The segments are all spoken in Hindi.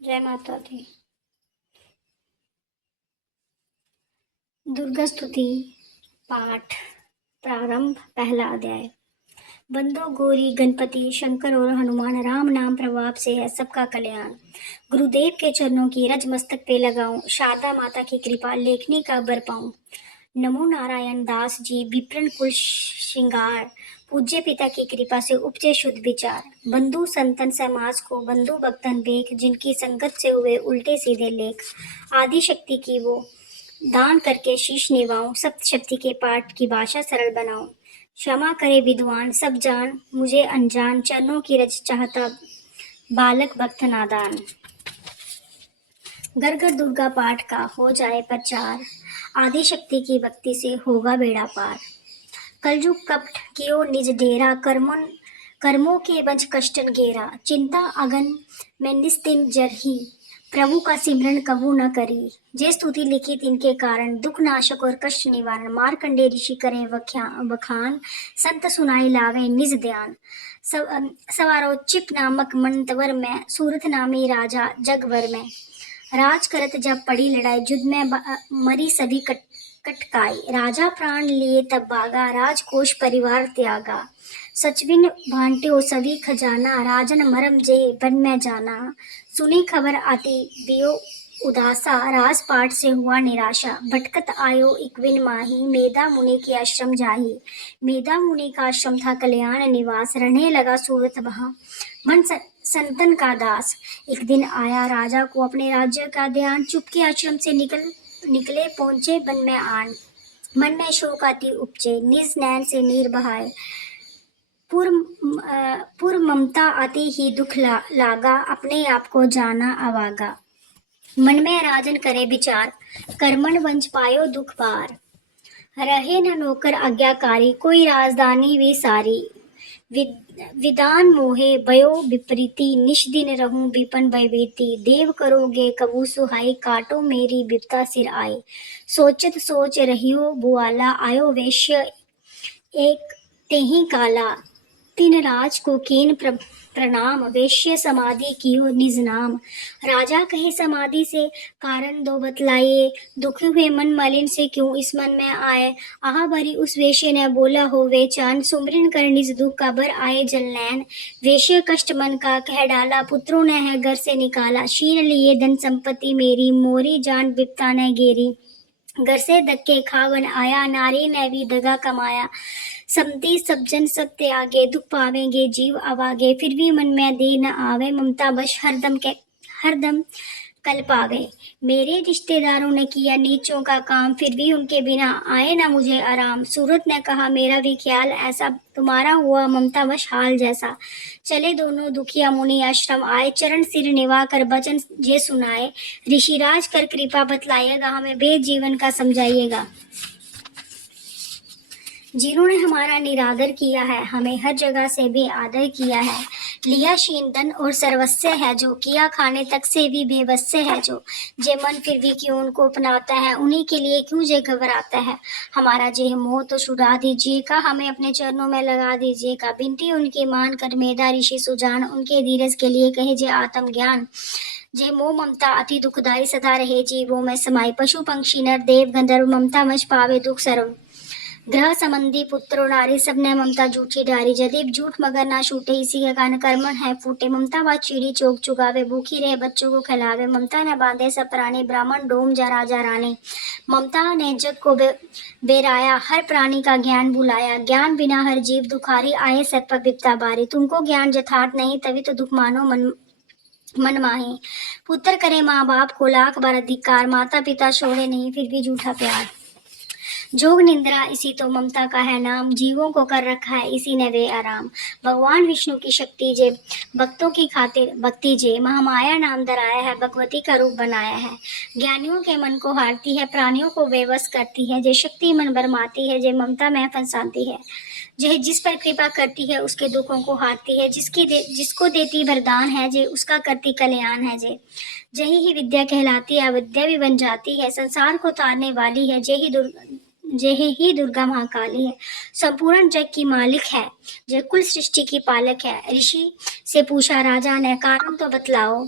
जय माता दी। दुर्गा स्तुति पाठ प्रारंभ। पहला अध्याय। बंदो गौरी गणपति शंकर और हनुमान राम नाम प्रभाव से है सबका कल्याण। गुरुदेव के चरणों की रज मस्तक पे लगाऊं, शारदा माता की कृपा लेखनी का बर पाऊं। नमो नारायण दास जी विप्रन कुल श्रृंगार, पूज्य पिता की कृपा से उपजे शुद्ध विचार। बंधु संतन समाज को बंधु भक्तन देख, जिनकी संगत से हुए उल्टे सीधे लेख। आदि शक्ति की वो दान करके शीश निभाऊं, सप्त शक्ति के पाठ की भाषा सरल बनाऊं। क्षमा करे विद्वान सब जान, मुझे अनजान चरणों की रज चाहता बालक भक्त नादान। घर घर दुर्गा पाठ का हो जाए प्रचार, आदि शक्ति की भक्ति से होगा बेड़ा पार। कलयुग कपट कियो निज डेरा, कर्मों के वंश कष्टन घेरा। चिंता अगन में निस्तिन जरही, प्रभु का सिमरन कबू न करी। जे स्तुति लिखी तिनके कारण, दुख नाशक और कष्ट निवारण। मार्कंडे ऋषि करें बखान, संत सुनाई लावे निज ध्यान। सवारो चिप नामक मंतवर में, सूरत नामी राजा जगवर में। राज करत जब पड़ी लड़ाई, युद्ध में मरी सभी कटकाई। राजा प्राण लिए तब भागा, राजकोष परिवार त्यागा। सचविन भांट्यो सभी खजाना, राजन मरम जे वन में जाना। सुनी खबर आती दियो उदासा, राजपाट से हुआ निराशा। भटकत आयो इकविन माही, मेधा मुनि के आश्रम जाही। मेधा मुनि का आश्रम था कल्याण निवास, रहने लगा सूरत वहाँ मन संतन का दास। एक दिन आया राजा को अपने राज्य का ध्यान, चुपके आश्रम से निकले पहुंचे वन में आन। मन में शोक आती उपजे, निज नैन से नीर बहाए। पुर ममता आती ही दुख लागा, अपने आप को जाना अवागा। मन में राजन करे विचार, कर्मण वंश पायो दुख पार। रहे न नौकर आज्ञाकारी, कोई राजधानी वे सारी। विदान मोहे भयो विपरीति, निश दिन रहूं विपन भयभीति। देव करोगे कबू सुहाई, काटो मेरी विपता सिर आई। सोचत सोच रहियो बुआला, आयो वेश्य एक तेहि काला। तीन राज को कीन प्रणाम, वेश्य समाधि कियो निज नाम। राजा कहे समाधि से कारण दो बतलाए, दुखी हुए मन मलिन से क्यों इस मन में आए। आह भरी उस वेश्य ने बोला हो वे चान, सुमरिन कर निज दुख का भर आए जलनैन। वेश्य कष्ट मन का कह डाला, पुत्रों ने है घर से निकाला। छीन लिए धन संपत्ति मेरी, मोरी जान विपता ने घेरी। घर से धक्के खावन आया, नारी ने भी दगा कमाया। समधी सब जन सब त्यागे, दुख पावेंगे जीव अवागे। फिर भी मन में दे न आवे, ममता बश हरदम कल पावे। मेरे रिश्तेदारों ने किया नीचों का काम, फिर भी उनके बिना आए ना मुझे आराम। सूरत ने कहा मेरा भी ख्याल ऐसा, तुम्हारा हुआ ममता वश हाल जैसा। चले दोनों दुखिया मुनि आश्रम आए, चरण सिर निभा कर वचन जे सुनाए। ऋषिराज कर कृपा बतलाइएगा, हमें वेद जीवन का समझाइएगा। जिन्होंने हमारा निरादर किया है, हमें हर जगह से बेआदर किया है। लिया शीन धन और सर्वस्व है जो, किया खाने तक से भी बेबस है जो। जे मन फिर भी क्यों उनको अपनाता है, उन्हीं के लिए क्यों जे घबराता है। हमारा जे मोह तो छुड़ा दीजिएगा, हमें अपने चरणों में लगा दीजिएगा। बिनती उनकी मान कर मेधा ऋषि सुजान, उनके धीरज के लिए कहे जे आत्म ज्ञान। जे मोह ममता अति दुखदाई सदा रहे जीवों में समाई। पशु पंक्षी नर देव गंधर्व ममता वश पावे दुख सर्व। ग्रह संबंधी पुत्रो नारी सबने ममता झूठी डारी। जदीप झूठ मगर ना छूटे, इसी के कारण कर्मण है फूटे। ममता व चीड़ी चोक चुगावे, भूखी रहे बच्चों को खिलावे। ममता ने बांधे सब प्राणी, ब्राह्मण डोम जा राजा रानी। ममता ने जग को बेराया, हर प्राणी का ज्ञान बुलाया। ज्ञान बिना हर जीव दुखारी, आए सत पर विपता बारी। तुमको ज्ञान यथार्थ नहीं, तभी तो दुख मानो मन माही। पुत्र करे माँ बाप को लाख बार अधिकार, माता पिता छोड़े नहीं फिर भी झूठा प्यार। जोग निंद्रा इसी तो ममता का है नाम, जीवों को कर रखा है इसी ने वे आराम। भगवान विष्णु की शक्ति जे, भक्तों की खातिर भक्ति जे, महामाया नाम धराया है, भगवती का रूप बनाया है। ज्ञानियों के मन को हारती है, प्राणियों को बेबस करती है। जे शक्ति मन भरमाती है, जे ममता में फंसाती है। जे जिस पर कृपा करती है उसके दुखों को हारती है। जिसको देती वरदान है, जे उसका करती कल्याण है। जे जही ही विद्या कहलाती है, अविद्या भी बन जाती है। संसार को तारने वाली है, जय ही दुर्गा महाकाली है। संपूर्ण जग की मालिक है, जय कुल सृष्टि की पालक है। ऋषि से पूछा राजा ने, कारण तो बतलाओ।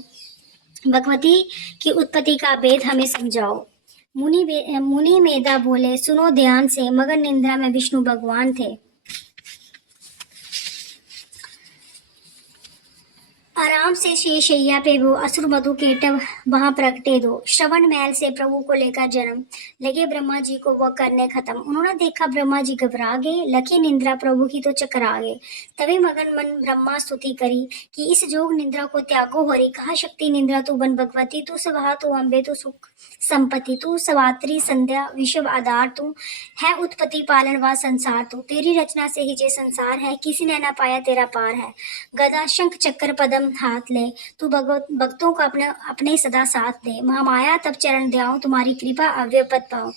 भगवती की उत्पत्ति का भेद हमें समझाओ। मुनि मेधा बोले, सुनो ध्यान से, मगन निंद्रा में विष्णु भगवान थे। आराम से शेषैया पे वो असुर मधु केटव वहां प्रगटे दो। श्रवण महल से प्रभु को लेकर जन्म लगे ब्रह्मा जी को वह करने खत्म। उन्होंने देखा ब्रह्मा जी घबरा गए, लकी निंद्रा प्रभु की तो चकरा गए। तभी मगन मन ब्रह्मा स्तुति करी कि इस जोग निंद्रा को त्यागो हरि। कहा शक्ति निंद्रा तू बन भगवती, तू सवा तू अम्बे, तू सुख संपत्ति, तू सवात्री संध्या विश्व आधार, तू है उत्पत्ति पालन व संसार। तू तेरी रचना से ही जे संसार है, किसी ने ना पाया तेरा पार है। गदा शंख चक्र पदम हाथ ले, तू भक्तों को अपने सदा साथ दे। महामाया तब चरण ध्याओ, तुम्हारी कृपा अव्यपत पाओ।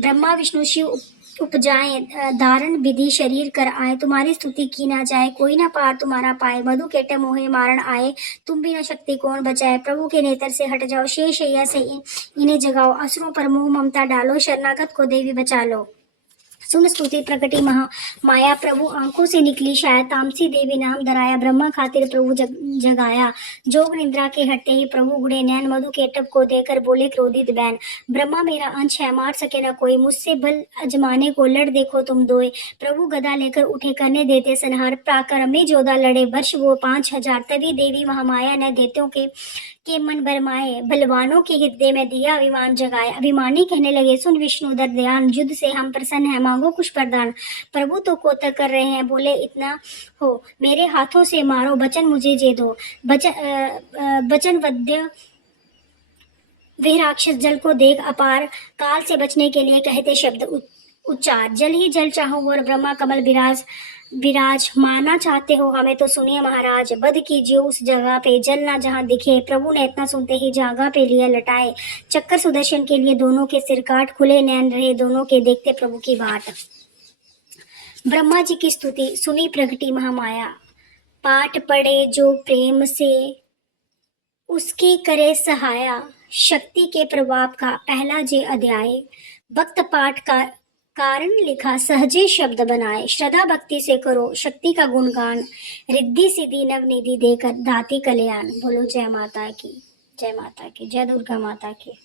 ब्रह्मा विष्णु शिव उपजाए, धारण विधि शरीर कर आए। तुम्हारी स्तुति की ना जाए, कोई ना पार तुम्हारा पाए। मधु केटे मोहे मारण आए, तुम भी न शक्ति कौन बचाए। प्रभु के नेत्र से हट जाओ, शेषैया से इन्हें जगाओ। असुरों पर मोह ममता डालो, शरणागत को देवी बचा लो। सुन स्तुति प्रकटी माया, प्रभु आंखों से निकली शायद। तामसी देवी नाम धराया, ब्रह्मा खातिर प्रभु जगाया। जोग निद्रा के हटते ही प्रभु गुड़े नैन, मधु केटव को देकर बोले क्रोधित बैन, ब्रह्मा मेरा अंश है, मार सके न कोई। मुझसे बल अजमाने को लड़ देखो तुम दोए। प्रभु गदा लेकर उठे, करने देते संहार। पराक्रमी जोधा लड़े, वर्ष वो 5000। तभी देवी महामाया ने दैत्यों के मन भरमाए, बलवानों के हृदय में दिया अभिमान जगाए। अभिमानी कहने लगे, सुन विष्णु दर ध्यान, युद्ध से हम प्रसन्न हैं, मांगो कुछ वरदान। प्रभु तो कोतर कर रहे हैं, बोले इतना हो, मेरे हाथों से मारो, बचन मुझे जे दो। बचन वद्य वे राक्षस जल को देख अपार, काल से बचने के लिए कहते शब्द उच्चार। जल ही जल चाहो और ब्रह्मा कमल विराज माना चाहते हो हमें तो सुनिए महाराज। वध कीजिए उस जगह पे, जल ना जहां दिखे। प्रभु ने इतना सुनते ही जगह पे लिया लटाए। चक्कर सुदर्शन के लिए दोनों के सिर काट, खुले नैन रहे दोनों के देखते प्रभु की बाट। ब्रह्मा जी की स्तुति सुनी प्रगटी महामाया, पाठ पढ़े जो प्रेम से उसकी करे सहाया। शक्ति के प्रभाव का पहला जे अध्याय, भक्त पाठ का कारण लिखा सहजे शब्द बनाए। श्रद्धा भक्ति से करो शक्ति का गुणगान, रिद्धि सिद्धि नवनिधि देकर दाती कल्याण। बोलो जय माता की, जय माता की, जय दुर्गा माता की।